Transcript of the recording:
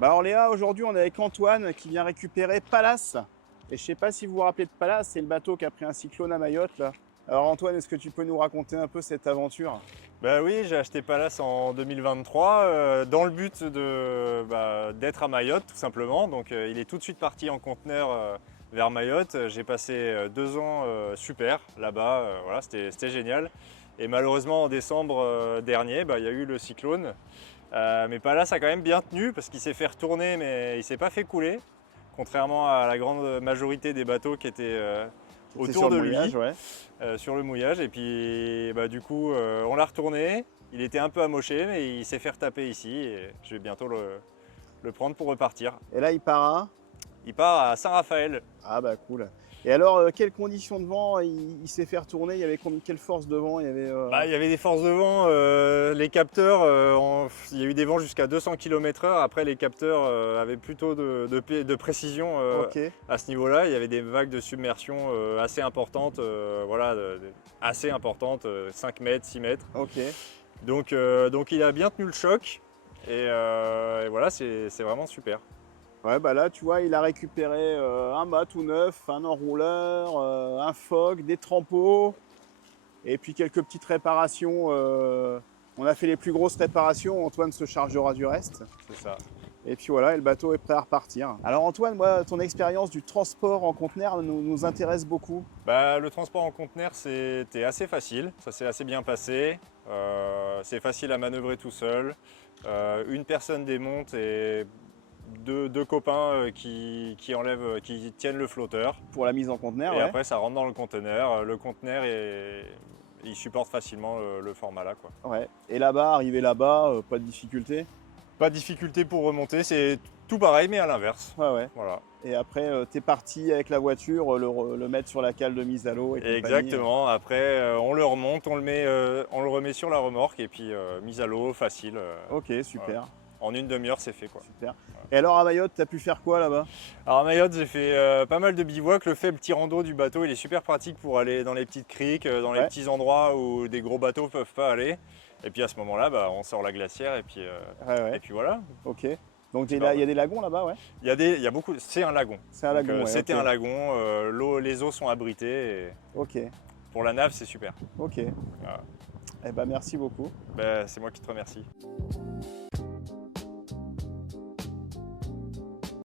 Bah alors Léa, aujourd'hui on est avec Antoine qui vient récupérer Pallas. Et je sais pas si vous vous rappelez de Pallas, c'est le bateau qui a pris un cyclone à Mayotte là. Alors Antoine, est-ce que tu peux nous raconter un peu cette aventure? Bah oui, j'ai acheté Pallas en 2023 dans le but d'être à Mayotte tout simplement. Donc il est tout de suite parti en conteneur vers Mayotte. J'ai passé 2 ans super là-bas, voilà, c'était génial. Et malheureusement en décembre dernier, il y a eu le cyclone. Mais Pallas a quand même bien tenu parce qu'il s'est fait retourner mais il s'est pas fait couler. Contrairement à la grande majorité des bateaux qui étaient C'est sur autour le de mouillage, lui. ouais. Sur le mouillage. Et puis du coup, on l'a retourné. Il était un peu amoché, mais il s'est fait retaper ici. Et je vais bientôt le prendre pour repartir. Et là il part à... Il part à Saint-Raphaël. Ah bah cool. Et alors, quelles conditions de vent il s'est fait retourner? Il y avait quelle force de vent? Il y avait, Il y avait des forces de vent, les capteurs, il y a eu des vents jusqu'à 200 km/h. Après, les capteurs avaient plutôt de précision Ok, à ce niveau-là. Il y avait des vagues de submersion assez importantes, voilà, assez importantes, 5 mètres, 6 mètres. ok. Donc il a bien tenu le choc et voilà, c'est vraiment super. Ouais, bah là, tu vois, il a récupéré un mât tout neuf, un enrouleur, un foc, des trampeaux, et puis quelques petites réparations. On a fait les plus grosses réparations, Antoine se chargera du reste. C'est ça. Et puis voilà, et le bateau est prêt à repartir. Alors Antoine, moi, ton expérience du transport en conteneur nous intéresse beaucoup. Le transport en conteneur, c'était assez facile, ça s'est assez bien passé. C'est facile à manœuvrer tout seul. Une personne démonte et deux copains qui tiennent le flotteur. Pour la mise en conteneur, Et ouais. après, ça rentre dans le conteneur. Le conteneur, il supporte facilement le format là, quoi. Ouais. Et là-bas, arrivé là-bas, pas de difficulté. Pas de difficulté pour remonter, c'est tout pareil, mais à l'inverse. Ouais, ouais. Voilà. Et après, t'es parti avec la voiture, le mettre sur la cale de mise à l'eau et compagnie. Exactement. Après, on le remonte, on le remet sur la remorque et puis mise à l'eau, facile. Ok, super. Voilà. En une demi-heure, c'est fait, quoi. Super. Et alors à Mayotte, t'as pu faire quoi là-bas? Alors à Mayotte, j'ai fait pas mal de bivouac. Le petit rando du bateau, il est super pratique pour aller dans les petites criques, dans les Ouais. petits endroits où des gros bateaux ne peuvent pas aller. Et puis à ce moment-là, on sort la glacière et puis, Ouais, ouais. et puis voilà. Ok. Donc Super. il y a des lagons là-bas, ouais? Il y a beaucoup. C'est un lagon. C'est un lagon, ouais. C'était Ok. un lagon. Les eaux sont abritées. Et Ok. pour la nave, c'est super. Ok. Voilà. Eh ben merci beaucoup. C'est moi qui te remercie.